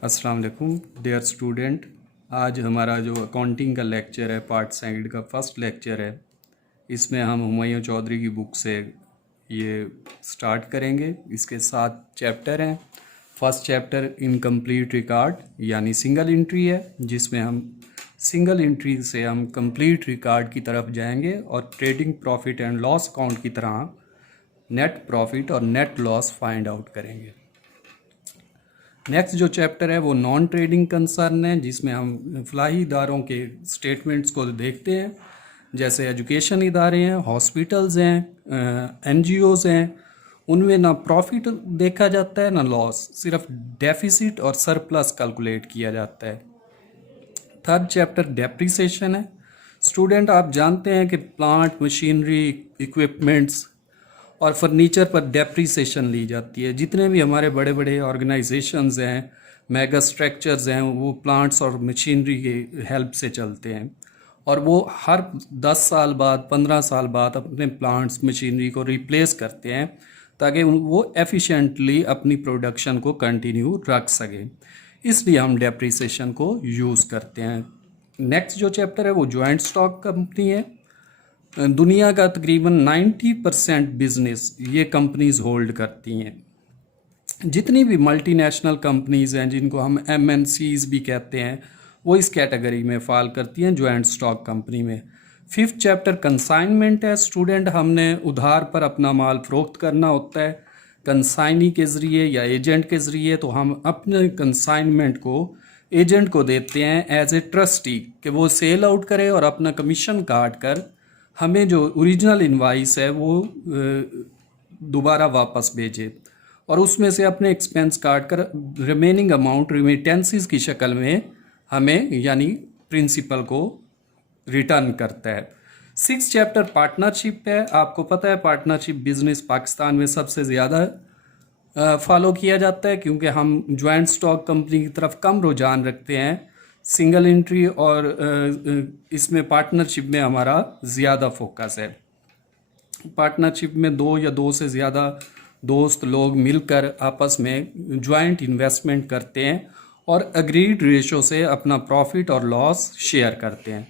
अस्सलाम वालेकुम dear student. आज हमारा जो अकाउंटिंग का लेक्चर है पार्ट सेकंड का फर्स्ट लेक्चर है। इसमें हम हुमायूं चौधरी की बुक से ये स्टार्ट करेंगे। इसके 7 चैप्टर हैं। फर्स्ट चैप्टर इनकम्प्लीट रिकॉर्ड यानी सिंगल एंट्री है, जिसमें हम सिंगल एंट्री से हम कंप्लीट रिकॉर्ड की तरफ जाएंगे और trading profit and loss account की तरह नेट प्रॉफिट और नेट लॉस फाइंड आउट करेंगे। नेक्स्ट जो चैप्टर है वो नॉन ट्रेडिंग कंसर्न है, जिसमें हम फलाही इदारों के स्टेटमेंट्स को देखते हैं, जैसे एजुकेशन इदारे हैं, हॉस्पिटल्स हैं, एनजीओज़ हैं। उनमें ना प्रॉफिट देखा जाता है ना लॉस, सिर्फ डेफिसिट और सरप्लस कैलकुलेट किया जाता है। थर्ड चैप्टर डेप्रिसिएशन है। स्टूडेंट, आप जानते हैं कि प्लांट मशीनरी इक्विपमेंट्स और फर्नीचर पर डेप्रिसिएशन ली जाती है। जितने भी हमारे बड़े बड़े ऑर्गेनाइजेशंस हैं, मेगा स्ट्रक्चर्स हैं, वो प्लांट्स और मशीनरी की हेल्प से चलते हैं और वो हर 10 साल बाद 15 साल बाद अपने प्लांट्स मशीनरी को रिप्लेस करते हैं ताकि वो एफिशिएंटली अपनी प्रोडक्शन को कंटिन्यू रख सकें। इसलिए हम डेप्रिसिएशन को यूज़ करते हैं। नेक्स्ट जो चैप्टर है वो जॉइंट स्टॉक कंपनी है। दुनिया का तकरीबन 90% बिजनेस ये कंपनीज होल्ड करती हैं। जितनी भी मल्टीनेशनल कंपनीज हैं, जिनको हम एमएनसीज भी कहते हैं, वो इस कैटेगरी में फॉल करती हैं जॉइंट स्टॉक कंपनी में। फिफ्थ चैप्टर कंसाइनमेंट है। स्टूडेंट, हमने उधार पर अपना माल फरोख्त करना होता है कंसाइनी के ज़रिए या एजेंट के ज़रिए, तो हम अपने कंसाइनमेंट को एजेंट को देते हैं एज ए ट्रस्टी कि वो सेल आउट करे और अपना कमीशन काट कर हमें जो ओरिजिनल इनवाइस है वो दोबारा वापस भेजे और उसमें से अपने एक्सपेंस काट कर रिमेनिंग अमाउंट रिमिटेंसेस की शक्ल में हमें यानी प्रिंसिपल को रिटर्न करता है। 6 चैप्टर पार्टनरशिप है। आपको पता है पार्टनरशिप बिजनेस पाकिस्तान में सबसे ज़्यादा फॉलो किया जाता है, क्योंकि हम जॉइंट स्टॉक कंपनी की तरफ कम रुझान रखते हैं। सिंगल एंट्री और इसमें पार्टनरशिप में हमारा ज़्यादा फोकस है। पार्टनरशिप में 2 या 2 से ज़्यादा दोस्त लोग मिलकर आपस में जॉइंट इन्वेस्टमेंट करते हैं और अग्रीड रेशो से अपना प्रॉफिट और लॉस शेयर करते हैं।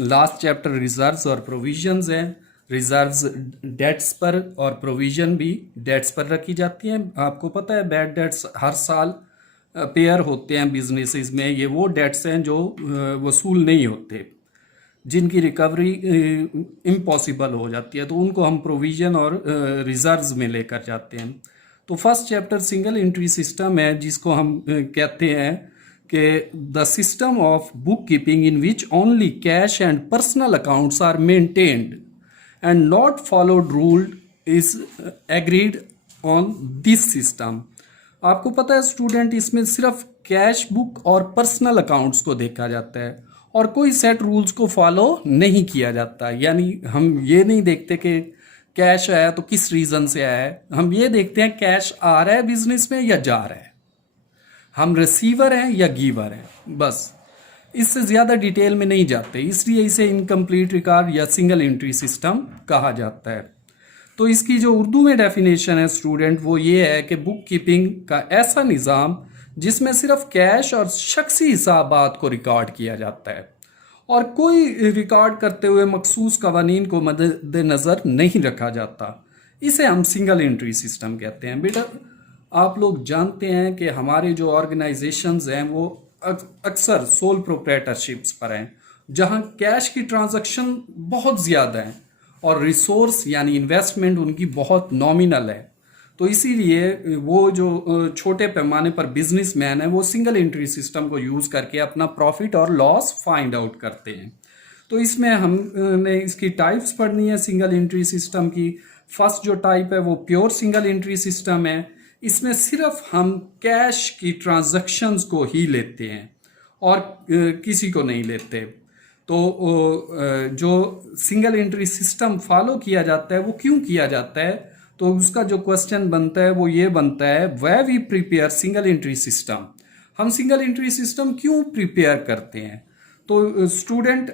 लास्ट चैप्टर रिजर्व्स और प्रोविजंस हैं। रिजर्व्स डेट्स पर और प्रोविजन भी डेट्स पर रखी जाती हैं। आपको पता है बैड डेट्स हर साल पेयर होते हैं बिजनेसेस में। ये वो डेट्स हैं जो वसूल नहीं होते, जिनकी रिकवरी इम्पॉसिबल हो जाती है, तो उनको हम प्रोविज़न और रिजर्व्स में लेकर जाते हैं। तो first chapter single entry system है, जिसको हम कहते हैं कि the system of book keeping in which only cash and personal accounts are maintained and not followed rule is agreed on this system. आपको पता है स्टूडेंट, इसमें सिर्फ कैश बुक और पर्सनल अकाउंट्स को देखा जाता है और कोई सेट रूल्स को फॉलो नहीं किया जाता। यानी हम ये नहीं देखते कि कैश आया तो किस रीज़न से आया है, हम ये देखते हैं कैश आ रहा है बिजनेस में या जा रहा है, हम रिसीवर हैं या गिवर हैं, बस। इससे ज़्यादा डिटेल में नहीं जाते, इसलिए इसे इनकम्प्लीट रिकॉर्ड या सिंगल एंट्री सिस्टम कहा जाता है। तो इसकी जो उर्दू में डेफिनेशन है स्टूडेंट, वो ये है कि बुक कीपिंग का ऐसा निज़ाम जिसमें सिर्फ कैश और शख्सी हिसाबात को रिकॉर्ड किया जाता है और कोई रिकॉर्ड करते हुए मखसूस कवानीन को मद्देनज़र नहीं रखा जाता। इसे हम सिंगल एंट्री सिस्टम कहते हैं। बेटा, आप लोग जानते हैं कि हमारे जो ऑर्गेनाइजेशंस हैं वो अक्सर सोल प्रोप्राइटरशिप्स पर हैं, जहां कैश की ट्रांजैक्शन बहुत ज़्यादा हैं और रिसोर्स यानी इन्वेस्टमेंट उनकी बहुत नॉमिनल है। तो इसीलिए वो जो छोटे पैमाने पर बिजनेसमैन है वो सिंगल एंट्री सिस्टम को यूज़ करके अपना प्रॉफिट और लॉस फाइंड आउट करते हैं। तो इसमें हमने इसकी टाइप्स पढ़नी है सिंगल एंट्री सिस्टम की। फर्स्ट जो टाइप है वो प्योर सिंगल एंट्री सिस्टम है। इसमें सिर्फ हम कैश की ट्रांजैक्शंस को ही लेते हैं और किसी को नहीं लेते। तो जो सिंगल एंट्री सिस्टम फॉलो किया जाता है वो क्यों किया जाता है, तो उसका जो क्वेश्चन बनता है वो ये बनता है, why we prepare single entry system. हम सिंगल एंट्री सिस्टम क्यों प्रिपेयर करते हैं? तो स्टूडेंट,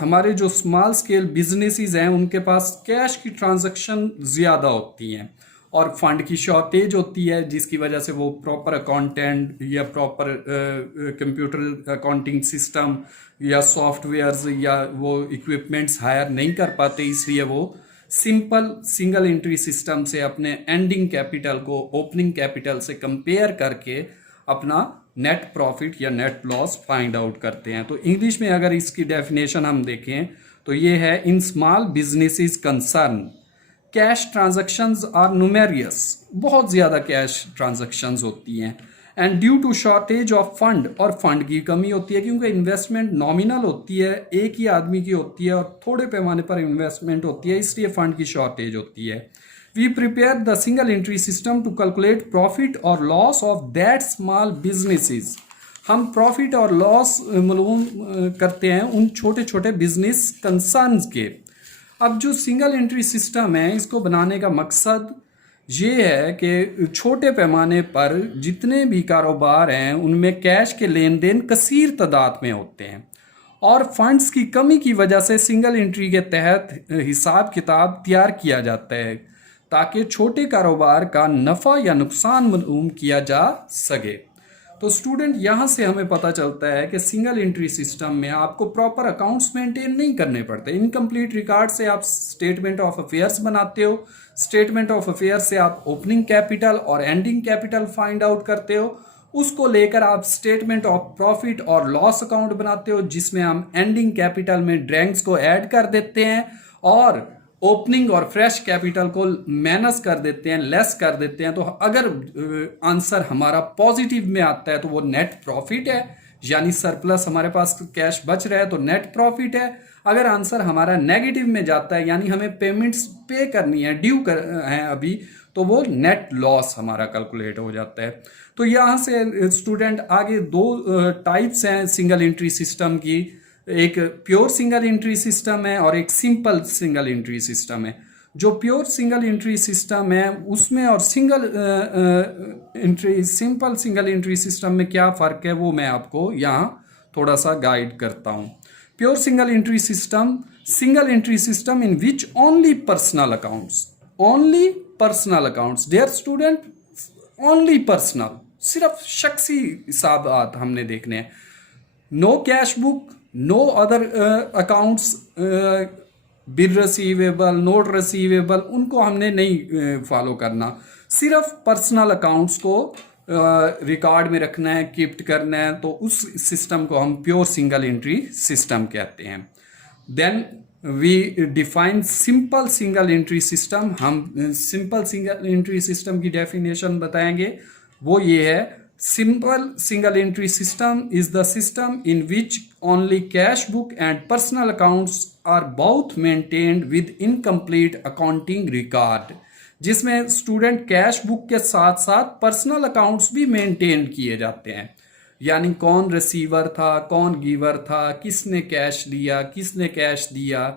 हमारे जो स्मॉल स्केल बिजनेसेस हैं उनके पास कैश की ट्रांजैक्शन ज़्यादा होती हैं और फंड की शॉर्टेज होती है जिसकी वजह से वो प्रॉपर अकाउंटेंट या प्रॉपर कंप्यूटर अकाउंटिंग सिस्टम या सॉफ्टवेयर्स या वो इक्विपमेंट्स हायर नहीं कर पाते, इसलिए वो सिंपल सिंगल एंट्री सिस्टम से अपने एंडिंग कैपिटल को ओपनिंग कैपिटल से कंपेयर करके अपना नेट प्रॉफिट या नेट लॉस फाइंड आउट करते हैं। तो इंग्लिश में अगर इसकी डेफिनेशन हम देखें तो ये है, in small businesses concern cash transactions are numerous, बहुत ज़्यादा कैश ट्रांजैक्शंस होती हैं, and due to shortage of fund, और फंड की कमी होती है क्योंकि इन्वेस्टमेंट नॉमिनल होती है, एक ही आदमी की होती है और थोड़े पैमाने पर इन्वेस्टमेंट होती है, इसलिए फंड की शॉर्टेज होती है। We prepare the single entry system to calculate profit और loss of that small businesses, हम प्रॉफिट और लॉस मालूम करते हैं उन छोटे छोटे बिजनेस कंसर्न्स के। अब जो सिंगल एंट्री सिस्टम है इसको बनाने का मकसद ये है कि छोटे पैमाने पर जितने भी कारोबार हैं उनमें कैश के लेन देन कसीर तादाद में होते हैं और फंड्स की कमी की वजह से सिंगल एंट्री के तहत हिसाब किताब तैयार किया जाता है ताकि छोटे कारोबार का नफ़ा या नुकसान मालूम किया जा सके। तो स्टूडेंट यहाँ से हमें पता चलता है कि सिंगल एंट्री सिस्टम में आपको प्रॉपर अकाउंट्स मेंटेन नहीं करने पड़ते। इनकम्प्लीट रिकॉर्ड से आप स्टेटमेंट ऑफ अफेयर्स बनाते हो, स्टेटमेंट ऑफ अफेयर्स से आप ओपनिंग कैपिटल और एंडिंग कैपिटल फाइंड आउट करते हो, उसको लेकर आप स्टेटमेंट ऑफ प्रॉफिट और लॉस अकाउंट बनाते हो जिसमें हम एंडिंग कैपिटल में ड्रैंक्स को ऐड कर देते हैं और ओपनिंग और फ्रेश कैपिटल को माइनस कर देते हैं, लेस कर देते हैं। तो अगर आंसर हमारा पॉजिटिव में आता है तो वो नेट प्रॉफिट है, यानी सरप्लस हमारे पास कैश बच रहा है तो नेट प्रॉफिट है। अगर आंसर हमारा नेगेटिव में जाता है यानी हमें पेमेंट्स पे करनी है, ड्यू है अभी, तो वो नेट लॉस हमारा कैलकुलेट हो जाता है। तो यहाँ से स्टूडेंट आगे दो टाइप्स हैं सिंगल एंट्री सिस्टम की, एक प्योर सिंगल एंट्री सिस्टम है और एक सिंपल सिंगल एंट्री सिस्टम है। जो प्योर सिंगल एंट्री सिस्टम है उसमें और सिंपल सिंगल एंट्री सिस्टम में क्या फ़र्क है वो मैं आपको यहाँ थोड़ा सा गाइड करता हूँ। Pure single entry system in which only personal accounts dear student, only personal, सिर्फ शख्सी हिसाबात हमने देखने हैं। No cash book, no other accounts, bill receivable, note receivable, उनको हमने नहीं फॉलो करना। सिर्फ पर्सनल अकाउंट्स को रिकॉर्ड में रखना है, कीप्ट करना है, तो उस सिस्टम को हम प्योर सिंगल एंट्री सिस्टम कहते हैं। Then we define simple single entry system. हम सिंपल सिंगल एंट्री सिस्टम की डेफिनेशन बताएंगे, वो ये है, simple single entry system is the system in which only cash book and personal accounts are both maintained with incomplete accounting record, जिसमें student cash book के साथ साथ पर्सनल अकाउंट्स भी मेंटेन किए जाते हैं, यानी कौन रिसीवर था, कौन गिवर था, किसने कैश लिया, किसने कैश दिया,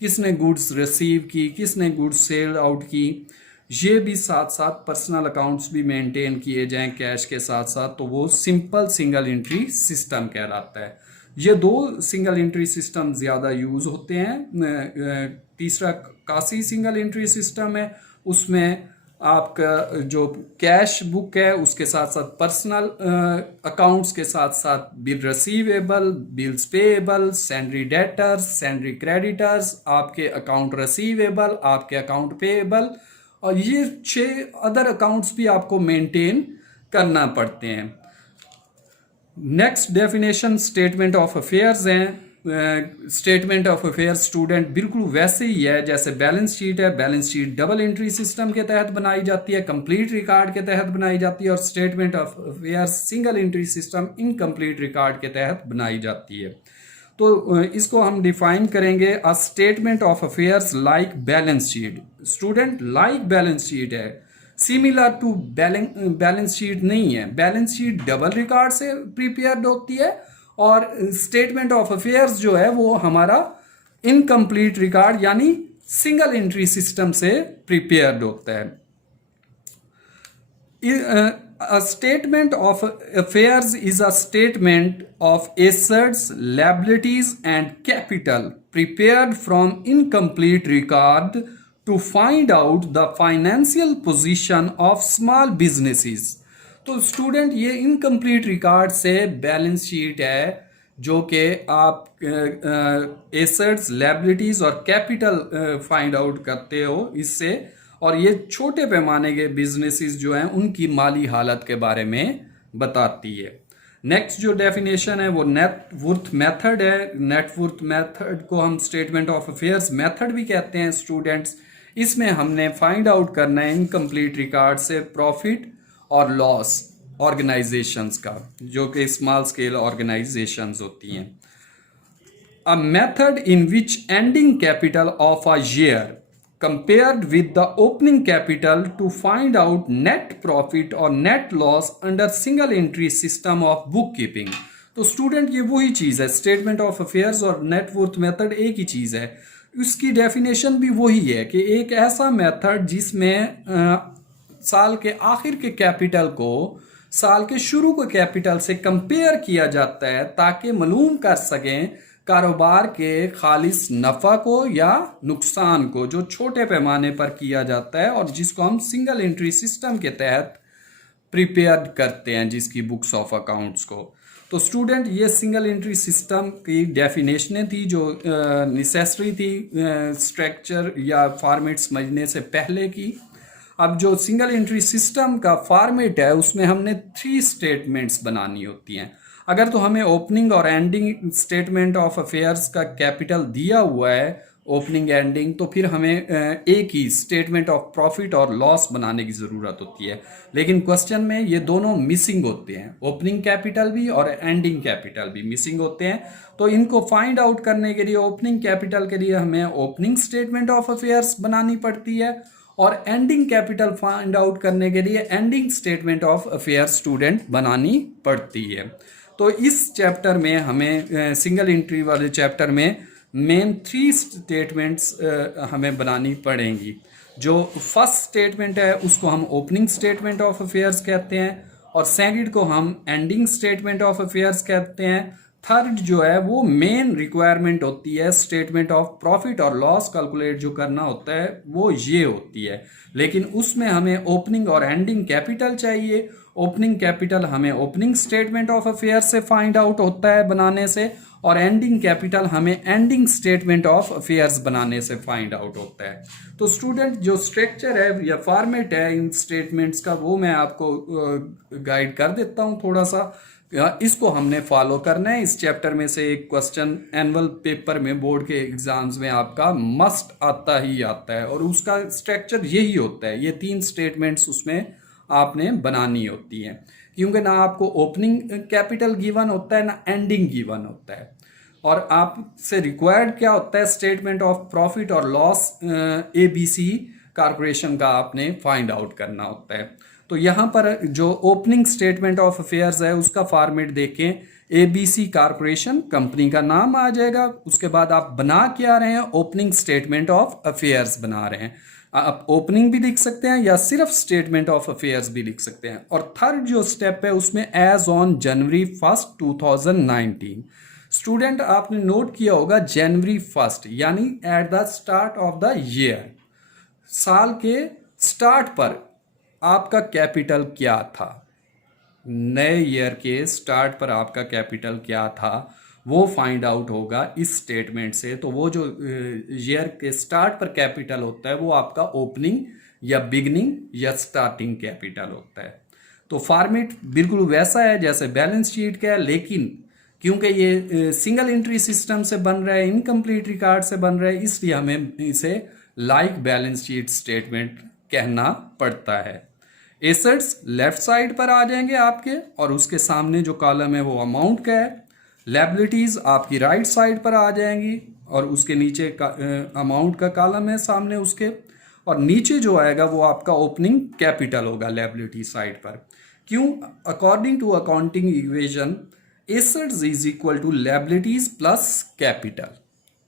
किसने गुड्स रिसीव की, किसने गुड्स सेल आउट की, ये भी साथ साथ पर्सनल अकाउंट्स भी मेंटेन किए जाएं कैश के साथ साथ, तो वो सिंपल सिंगल एंट्री सिस्टम कहलाता है। ये दो सिंगल एंट्री सिस्टम ज़्यादा यूज़ होते हैं। तीसरा कासी सिंगल एंट्री सिस्टम है, उसमें आपका जो कैश बुक है उसके साथ साथ पर्सनल अकाउंट्स के साथ साथ bill receivable, bills payable, sundry debtors, sundry creditors, आपके अकाउंट रिसीवेबल, आपके अकाउंट पेएबल, और ये 6 अदर अकाउंट्स भी आपको मेंटेन करना पड़ते हैं। Next definition statement of affairs हैं। स्टेटमेंट ऑफ अफेयर्स स्टूडेंट बिल्कुल वैसे ही है जैसे बैलेंस शीट है। Balance sheet double entry system के तहत बनाई जाती है, कंप्लीट रिकॉर्ड के तहत बनाई जाती है, और statement of affairs single entry system incomplete record के तहत बनाई जाती है। तो इसको हम डिफाइन करेंगे, a statement of affairs like balance sheet. Student like balance sheet है, सिमिलर टू बैलेंस शीट नहीं है। बैलेंस शीट डबल रिकॉर्ड से प्रिपेयर्ड होती है और स्टेटमेंट ऑफ अफेयर्स जो है वो हमारा इनकम्प्लीट रिकॉर्ड यानी सिंगल एंट्री सिस्टम से प्रिपेयर्ड होता है। A statement of affairs is a statement of assets, liabilities and capital prepared from incomplete record to find out the financial position of small businesses. तो student ये incomplete record से balance sheet है जो कि आप assets, liabilities और capital find out करते हो इससे, और ये छोटे पैमाने के बिजनेसेस जो हैं उनकी माली हालत के बारे में बताती है। नेक्स्ट जो डेफिनेशन है वो नेटवर्थ मेथड है। नेटवर्थ मेथड को हम स्टेटमेंट ऑफ अफेयर्स मेथड भी कहते हैं स्टूडेंट्स। इसमें हमने फाइंड आउट करना है इनकम्प्लीट रिकॉर्ड से प्रॉफिट और लॉस ऑर्गेनाइजेशंस का, जो कि स्मॉल स्केल ऑर्गेनाइजेशंस होती हैं। A method in which ending capital of a year compared with the opening capital to find out net profit or net loss under single entry system of bookkeeping। तो student ये वही चीज़ है, statement of affairs और net worth method एक ही चीज़ है। उसकी definition भी वही है कि एक ऐसा मेथड जिसमें साल के आखिर के कैपिटल को साल के शुरू के कैपिटल से कंपेयर किया जाता है ताकि मालूम कर सकें कारोबार के खालिस नफ़ा को या नुकसान को, जो छोटे पैमाने पर किया जाता है और जिसको हम सिंगल एंट्री सिस्टम के तहत प्रिपेयर करते हैं, जिसकी बुक्स ऑफ अकाउंट्स को। तो स्टूडेंट ये सिंगल एंट्री सिस्टम की डेफिनेशनें थी जो नेसेसरी थी स्ट्रक्चर या फॉर्मेट समझने से पहले की। अब जो सिंगल एंट्री सिस्टम का फॉर्मेट है उसमें हमने 3 स्टेटमेंट्स बनानी होती हैं। अगर तो हमें ओपनिंग और एंडिंग स्टेटमेंट ऑफ अफेयर्स का कैपिटल दिया हुआ है, ओपनिंग एंडिंग, तो फिर हमें एक ही स्टेटमेंट ऑफ प्रॉफिट और लॉस बनाने की ज़रूरत होती है। लेकिन क्वेश्चन में ये दोनों मिसिंग होते हैं, ओपनिंग कैपिटल भी और एंडिंग कैपिटल भी मिसिंग होते हैं। तो इनको फाइंड आउट करने के लिए ओपनिंग कैपिटल के लिए हमें ओपनिंग स्टेटमेंट ऑफ अफेयर्स बनानी पड़ती है और एंडिंग कैपिटल फाइंड आउट करने के लिए ending statement of affairs student बनानी पड़ती है। तो इस चैप्टर में हमें सिंगल एंट्री वाले चैप्टर में मेन 3 स्टेटमेंट्स हमें बनानी पड़ेंगी। जो फर्स्ट स्टेटमेंट है उसको हम ओपनिंग स्टेटमेंट ऑफ अफेयर्स कहते हैं और सेकंड को हम एंडिंग स्टेटमेंट ऑफ अफेयर्स कहते हैं। थर्ड जो है वो मेन रिक्वायरमेंट होती है, स्टेटमेंट ऑफ प्रॉफिट और लॉस कैलकुलेट जो करना होता है वो ये होती है, लेकिन उसमें हमें ओपनिंग और एंडिंग कैपिटल चाहिए। ओपनिंग कैपिटल हमें ओपनिंग स्टेटमेंट ऑफ अफेयर से फाइंड आउट होता है बनाने से, और एंडिंग कैपिटल हमें एंडिंग स्टेटमेंट ऑफ अफेयर्स बनाने से फाइंड आउट होता है। तो स्टूडेंट जो स्ट्रक्चर है या फॉर्मेट है इन स्टेटमेंट्स का वो मैं आपको गाइड कर देता हूँ थोड़ा सा। इसको हमने फॉलो करना है। इस चैप्टर में से एक क्वेश्चन एनुअल पेपर में बोर्ड के एग्जाम्स में आपका मस्ट आता ही आता है और उसका स्ट्रक्चर यही होता है। ये 3 स्टेटमेंट्स उसमें आपने बनानी होती हैं, क्योंकि ना आपको ओपनिंग कैपिटल गिवन होता है ना एंडिंग गिवन होता है, और आपसे रिक्वायर्ड क्या होता है, स्टेटमेंट ऑफ प्रॉफिट और लॉस ABC कॉर्पोरेशन का आपने फाइंड आउट करना होता है। तो यहाँ पर जो ओपनिंग स्टेटमेंट ऑफ अफेयर्स है उसका फॉर्मेट देखें, ABC कॉर्पोरेशन कंपनी का नाम आ जाएगा। उसके बाद आप बना क्या रहे हैं, ओपनिंग स्टेटमेंट ऑफ अफेयर्स बना रहे हैं। आप ओपनिंग भी लिख सकते हैं या सिर्फ स्टेटमेंट ऑफ अफेयर्स भी लिख सकते हैं। और थर्ड जो स्टेप है उसमें एज ऑन जनवरी 1, 2019। स्टूडेंट आपने नोट किया होगा जनवरी 1 यानी at the start of the year, साल के स्टार्ट पर आपका कैपिटल क्या था, नए ईयर के स्टार्ट पर आपका कैपिटल क्या था वो फाइंड आउट होगा इस स्टेटमेंट से। तो वो जो ईयर के स्टार्ट पर कैपिटल होता है वो आपका ओपनिंग या बिगनिंग या स्टार्टिंग कैपिटल होता है। तो फॉर्मेट बिल्कुल वैसा है जैसे बैलेंस शीट का है, लेकिन क्योंकि ये सिंगल एंट्री सिस्टम से बन रहा है, इनकम्प्लीट रिकॉर्ड से बन रहा है, इसलिए हमें इसे लाइक बैलेंस शीट स्टेटमेंट कहना पड़ता है। एसेट्स लेफ्ट साइड पर आ जाएंगे आपके और उसके सामने जो कॉलम है वो अमाउंट का है। लायबिलिटीज आपकी राइट साइड पर आ जाएंगी और उसके नीचे अमाउंट का कॉलम है सामने उसके, और नीचे जो आएगा वो आपका ओपनिंग कैपिटल होगा लायबिलिटी साइड पर। क्यों? According to accounting equation assets is equal to liabilities plus capital.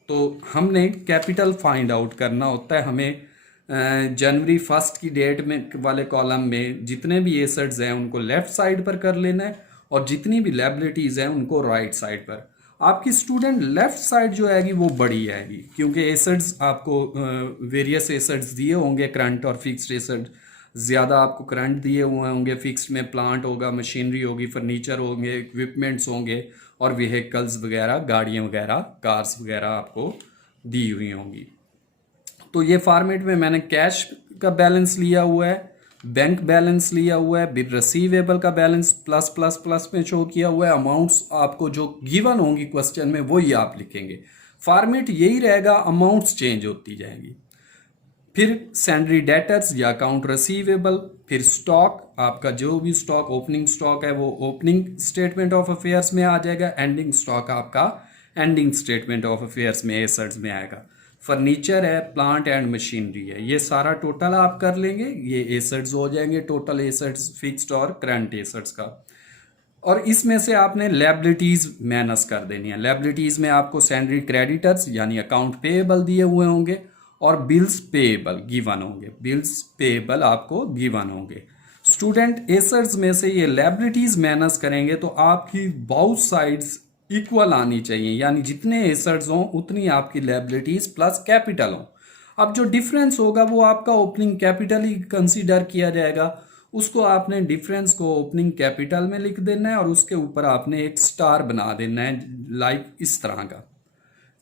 तो हमने कैपिटल फाइंड आउट करना होता है। हमें जनवरी 1 की डेट में वाले कॉलम में जितने भी एसेट्स हैं उनको लेफ्ट साइड पर कर लेना है और जितनी भी लायबिलिटीज़ हैं उनको राइट साइड पर। आपकी स्टूडेंट लेफ्ट साइड जो आएगी वो बड़ी आएगी, क्योंकि एसेट्स आपको वेरियस एसेट्स दिए होंगे, करंट और फिक्स्ड एसेट। ज़्यादा आपको करंट दिए हुए होंगे, फिक्स्ड में प्लांट होगा, मशीनरी होगी, फर्नीचर होंगे, इक्विपमेंट्स होंगे, और व्हीकल्स वगैरह, गाड़ियाँ वगैरह, कार्स वगैरह आपको दी हुई होंगी। तो ये फॉर्मेट में मैंने कैश का बैलेंस लिया हुआ है, बैंक बैलेंस लिया हुआ है, बिल रिसीवेबल का बैलेंस प्लस प्लस प्लस में शो किया हुआ है। अमाउंट्स आपको जो गिवन होंगी क्वेश्चन में वही आप लिखेंगे। फॉर्मेट यही रहेगा, अमाउंट्स चेंज होती जाएंगी। फिर सैंडरी डेटर्स या अकाउंट रिसीवेबल, फिर स्टॉक, आपका जो भी स्टॉक ओपनिंग स्टॉक है वो ओपनिंग स्टेटमेंट ऑफ अफेयर्स में आ जाएगा, एंडिंग स्टॉक आपका एंडिंग स्टेटमेंट ऑफ अफेयर्स में, एसेट्स में आएगा। फर्नीचर है, प्लांट एंड मशीनरी है, ये सारा टोटल आप कर लेंगे, ये एसेट्स हो जाएंगे, टोटल एसेट्स फिक्स्ड और करंट एसेट्स का। और इसमें से आपने लायबिलिटीज माइनस कर देनी है। लायबिलिटीज में आपको सैंडरी क्रेडिटर्स यानी अकाउंट पेएबल दिए हुए होंगे, और बिल्स पेएबल गिवन होंगे, बिल्स पेएबल आपको गिवन होंगे। स्टूडेंट एसेट्स में से ये लायबिलिटीज माइनस करेंगे तो आपकी बोथ साइड्स इक्वल आनी चाहिए, यानी जितने एसेट्स हों उतनी आपकी लायबिलिटीज प्लस कैपिटल हों। अब जो डिफरेंस होगा वो आपका ओपनिंग कैपिटल ही कंसीडर किया जाएगा, उसको आपने डिफरेंस को ओपनिंग कैपिटल में लिख देना है, और उसके ऊपर आपने एक स्टार बना देना है, लाइक इस तरह का।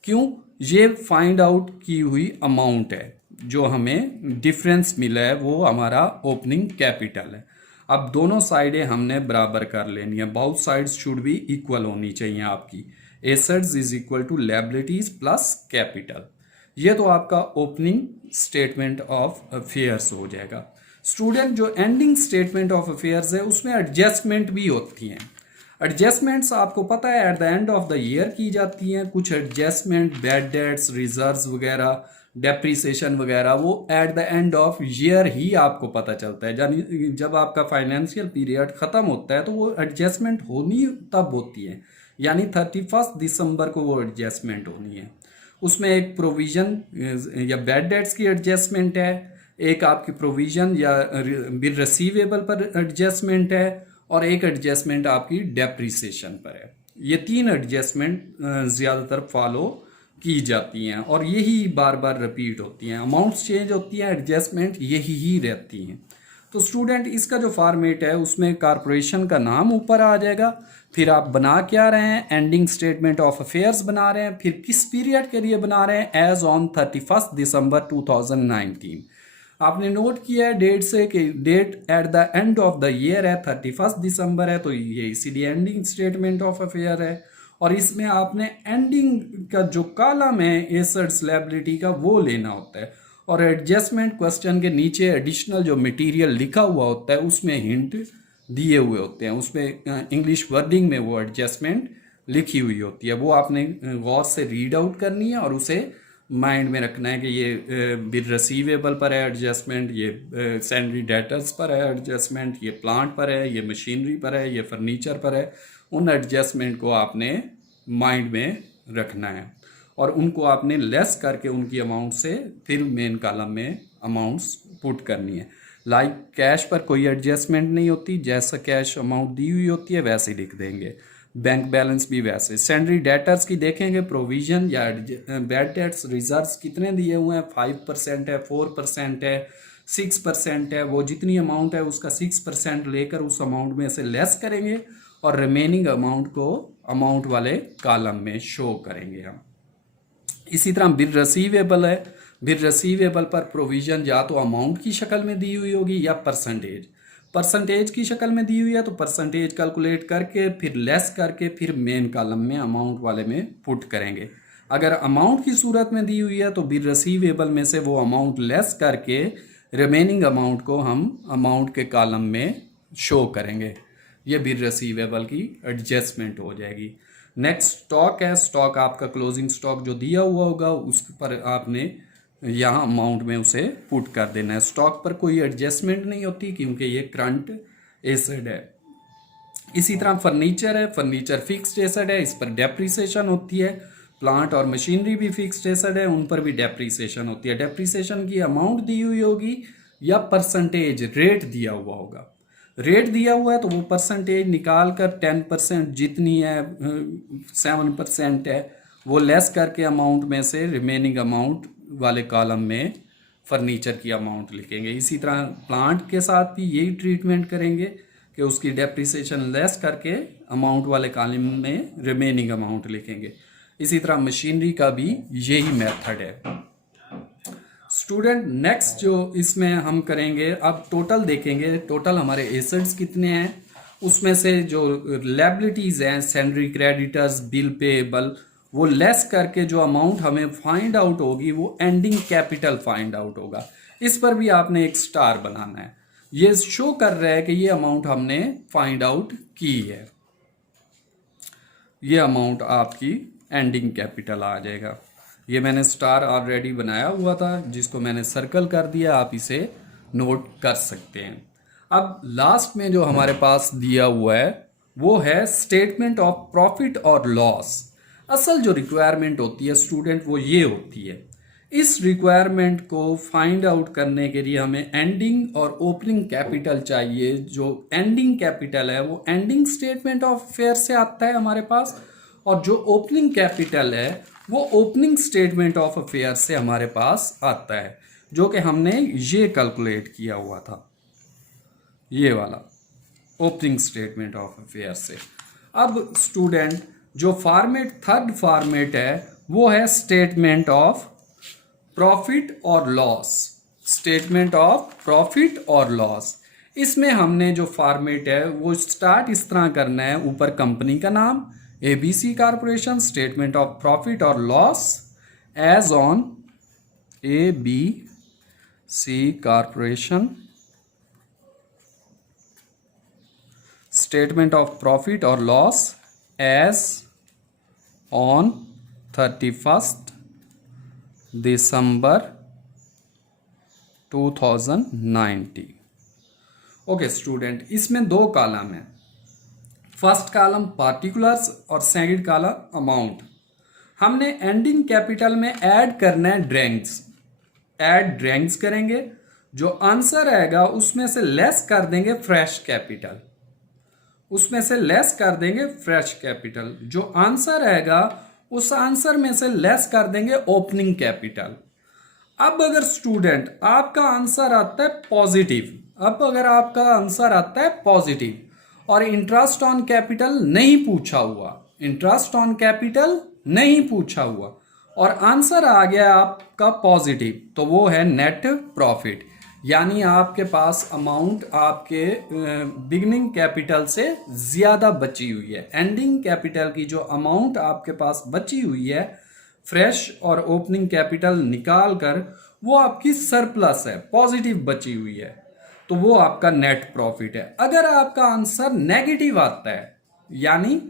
क्यों? ये फाइंड आउट की हुई अमाउंट है, जो हमें डिफरेंस मिला है वो हमारा ओपनिंग कैपिटल है। अब दोनों साइडें हमने बराबर कर लेनी है, both sides should be equal होनी चाहिए आपकी। Assets is equal to liabilities plus capital. ये तो आपका ओपनिंग स्टेटमेंट ऑफ अफेयर्स हो जाएगा। स्टूडेंट, जो एंडिंग स्टेटमेंट ऑफ अफेयर्स है उसमें एडजस्टमेंट भी होती हैं। एडजस्टमेंट्स आपको पता है at the end of the year की जाती हैं। कुछ एडजस्टमेंट, बैड डेट्स, रिजर्व्स वगैरह, डेप्रीसिएशन वगैरह, वो at the end of year ही आपको पता चलता है। यानी जब आपका फाइनेंशियल पीरियड ख़त्म होता है तो वो एडजस्टमेंट होनी तब होती है, यानी 31 दिसंबर को वो एडजस्टमेंट होनी है। उसमें एक प्रोविज़न या बैड डेट्स की एडजस्टमेंट है, एक आपकी प्रोविज़न या बिल रिसीवेबल पर एडजस्टमेंट है, और एक एडजस्टमेंट आपकी डेप्रीसिएशन पर है। ये तीन एडजस्टमेंट ज़्यादातर फॉलो की जाती हैं, और यही बार बार रिपीट होती हैं। अमाउंट्स चेंज होती हैं, एडजस्टमेंट यही ही रहती हैं। तो स्टूडेंट, इसका जो फॉर्मेट है उसमें कारपोरेशन का नाम ऊपर आ जाएगा, फिर आप बना क्या रहे हैं, एंडिंग स्टेटमेंट ऑफ अफेयर्स बना रहे हैं, फिर किस पीरियड के लिए बना रहे हैं, एज ऑन 31 दिसंबर 2019। आपने नोट किया है डेट से कि date at the end of the year है, 31 दिसंबर है, तो ये इसीलिए एंडिंग स्टेटमेंट ऑफ अफेयर है। और इसमें आपने एंडिंग का जो कॉलम है एसेट्स लायबिलिटी का वो लेना होता है, और एडजस्टमेंट क्वेश्चन के नीचे एडिशनल जो मटेरियल लिखा हुआ होता है उसमें हिंट दिए हुए होते हैं, उसमें इंग्लिश वर्डिंग में वो एडजस्टमेंट लिखी हुई होती है। वो आपने गौर से रीड आउट करनी है और उसे माइंड में रखना है कि ये बिल रिसीवेबल पर है एडजस्टमेंट, ये सैंडरी डेटर्स पर है एडजस्टमेंट, ये प्लांट पर है, ये मशीनरी पर है, ये फर्नीचर पर है। उन एडजस्टमेंट को आपने माइंड में रखना है, और उनको आपने लेस करके उनकी अमाउंट से फिर मेन कॉलम में अमाउंट्स पुट करनी है। लाइक कैश पर कोई एडजस्टमेंट नहीं होती, जैसा कैश अमाउंट दी हुई होती है वैसे ही लिख देंगे। बैंक बैलेंस भी वैसे। सैंडरी डेटर्स की देखेंगे, प्रोविजन या बैड डेट्स रिजर्व्स कितने दिए हुए हैं, 5% है, 4% है, 6% है। वो जितनी अमाउंट है उसका 6% लेकर उस अमाउंट में से लेस करेंगे, और रिमेनिंग अमाउंट को अमाउंट वाले कॉलम में शो करेंगे हम। इसी तरह बिल रिसीवेबल है, बिल रिसीवेबल पर प्रोविजन या तो अमाउंट की शक्ल में दी हुई होगी या परसेंटेज की शक्ल में दी हुई है, तो परसेंटेज कैलकुलेट करके फिर लेस करके फिर मेन कॉलम में अमाउंट वाले में पुट करेंगे। अगर अमाउंट की सूरत में दी हुई है तो बिल रिसीवेबल में से वो अमाउंट लेस करके रिमेनिंग अमाउंट को हम अमाउंट के कॉलम में शो करेंगे। ये बिल रिसीवेबल की एडजस्टमेंट हो जाएगी। नेक्स्ट स्टॉक है। स्टॉक आपका क्लोजिंग स्टॉक जो दिया हुआ होगा उस पर आपने यहाँ अमाउंट में उसे पुट कर देना है। स्टॉक पर कोई एडजस्टमेंट नहीं होती क्योंकि ये करंट एसेट है। इसी तरह फर्नीचर है, फर्नीचर फिक्स्ड एसेट है, इस पर डेप्रीसिएशन होती है। प्लांट और मशीनरी भी फिक्स्ड एसेट है, उन पर भी डेप्रीसिएशन होती है। डेप्रीसिएशन की अमाउंट दी हुई होगी या परसेंटेज रेट दिया हुआ होगा। रेट दिया हुआ है तो वो परसेंटेज निकाल कर 10% जितनी है 7% है वो लेस करके अमाउंट में से रिमेनिंग अमाउंट वाले कॉलम में फर्नीचर की अमाउंट लिखेंगे। इसी तरह प्लांट के साथ भी यही ट्रीटमेंट करेंगे कि उसकी डेप्रिसिएशन लेस करके अमाउंट वाले कॉलम में रिमेनिंग अमाउंट लिखेंगे। इसी तरह मशीनरी का भी यही मेथड है। स्टूडेंट नेक्स्ट जो इसमें हम करेंगे, अब टोटल देखेंगे, टोटल हमारे एसेट्स कितने हैं, उसमें से जो लायबिलिटीज़ हैं, सैलरी, क्रेडिटर्स, बिल पेएबल, वो लेस करके जो अमाउंट हमें फाइंड आउट होगी वो एंडिंग कैपिटल फाइंड आउट होगा। इस पर भी आपने एक स्टार बनाना है, ये शो कर रहा है कि ये अमाउंट हमने फाइंड आउट की है। ये अमाउंट आपकी एंडिंग कैपिटल आ जाएगा। ये मैंने स्टार ऑलरेडी बनाया हुआ था जिसको मैंने सर्कल कर दिया, आप इसे नोट कर सकते हैं। अब लास्ट में जो हमारे पास दिया हुआ है वो है स्टेटमेंट ऑफ प्रॉफिट और लॉस। असल जो रिक्वायरमेंट होती है स्टूडेंट वो ये होती है। इस रिक्वायरमेंट को फाइंड आउट करने के लिए हमें एंडिंग और ओपनिंग कैपिटल चाहिए। जो एंडिंग कैपिटल है वो एंडिंग स्टेटमेंट ऑफ अफेयर से आता है हमारे पास, और जो ओपनिंग कैपिटल है वो ओपनिंग स्टेटमेंट ऑफ अफेयर से हमारे पास आता है, जो कि हमने ये कैलकुलेट किया हुआ था, ये वाला ओपनिंग स्टेटमेंट ऑफ अफेयर से। अब स्टूडेंट जो फॉर्मेट, थर्ड फॉर्मेट है वो है स्टेटमेंट ऑफ प्रॉफिट और लॉस। स्टेटमेंट ऑफ प्रॉफिट और लॉस, इसमें हमने जो फॉर्मेट है वो स्टार्ट इस तरह करना है, ऊपर कंपनी का नाम ABC corporation, statement of profit और loss as on ABC corporation, statement of profit और loss as on 31 December 2019। Okay student, इसमें दो कॉलम है, फर्स्ट कॉलम पार्टिकुलर्स और सेकंड कॉलम अमाउंट। हमने एंडिंग कैपिटल में ऐड करना है ड्रैंग्स, ऐड ड्रैंग्स करेंगे, जो आंसर आएगा उसमें से लेस कर देंगे फ्रेश कैपिटल, उसमें से लेस कर देंगे फ्रेश कैपिटल। जो आंसर आएगा उस आंसर में से लेस कर देंगे ओपनिंग कैपिटल। अब अगर स्टूडेंट आपका आंसर आता है पॉजिटिव, अब अगर आपका आंसर आता है पॉजिटिव और इंटरेस्ट ऑन कैपिटल नहीं पूछा हुआ, इंटरेस्ट ऑन कैपिटल नहीं पूछा हुआ और आंसर आ गया आपका पॉजिटिव, तो वो है नेट प्रॉफिट। यानी आपके पास अमाउंट आपके बिगिनिंग कैपिटल से ज़्यादा बची हुई है। एंडिंग कैपिटल की जो अमाउंट आपके पास बची हुई है फ्रेश और ओपनिंग कैपिटल निकाल कर, वो आपकी सरप्लस है, पॉजिटिव बची हुई है, तो वो आपका नेट प्रॉफिट है। अगर आपका आंसर नेगेटिव आता है, यानी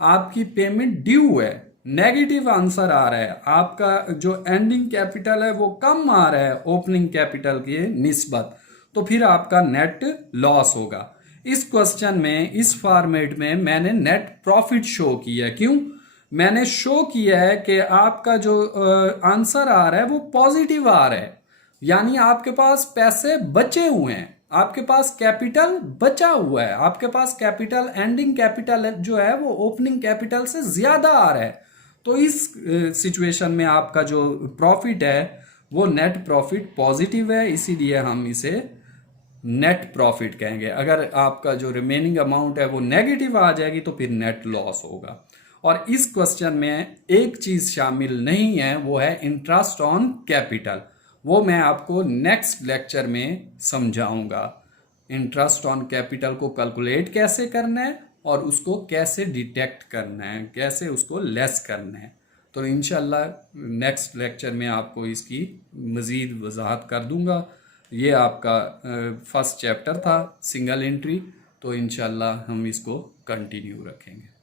आपकी पेमेंट ड्यू है, नेगेटिव आंसर आ रहा है, आपका जो एंडिंग कैपिटल है वो कम आ रहा है ओपनिंग कैपिटल के निस्बत, तो फिर आपका नेट लॉस होगा। इस क्वेश्चन में, इस फॉर्मेट में मैंने नेट प्रॉफिट शो किया। क्यों? मैंने शो किया है कि आपका जो आंसर आ रहा है वो पॉजिटिव आ रहा है, यानी आपके पास पैसे बचे हुए हैं, आपके पास कैपिटल बचा हुआ है, आपके पास कैपिटल, एंडिंग कैपिटल जो है वो ओपनिंग कैपिटल से ज्यादा आ रहा है। तो इस सिचुएशन में आपका जो प्रॉफिट है वो नेट प्रॉफिट पॉजिटिव है, इसीलिए हम इसे नेट प्रॉफिट कहेंगे। अगर आपका जो रिमेनिंग अमाउंट है वो नेगेटिव आ जाएगी तो फिर नेट लॉस होगा। और इस क्वेश्चन में एक चीज शामिल नहीं है, वो है इंटरेस्ट ऑन कैपिटल, वो मैं आपको नेक्स्ट लेक्चर में समझाऊंगा। इंटरेस्ट ऑन कैपिटल को कैलकुलेट कैसे करना है और उसको कैसे डिटेक्ट करना है, कैसे उसको लेस करना है। तो इंशाल्लाह नेक्स्ट लेक्चर में आपको इसकी मज़ीद वजाहत कर दूंगा। ये आपका फर्स्ट चैप्टर था सिंगल एंट्री, तो इंशाल्लाह हम इसको कंटिन्यू रखेंगे।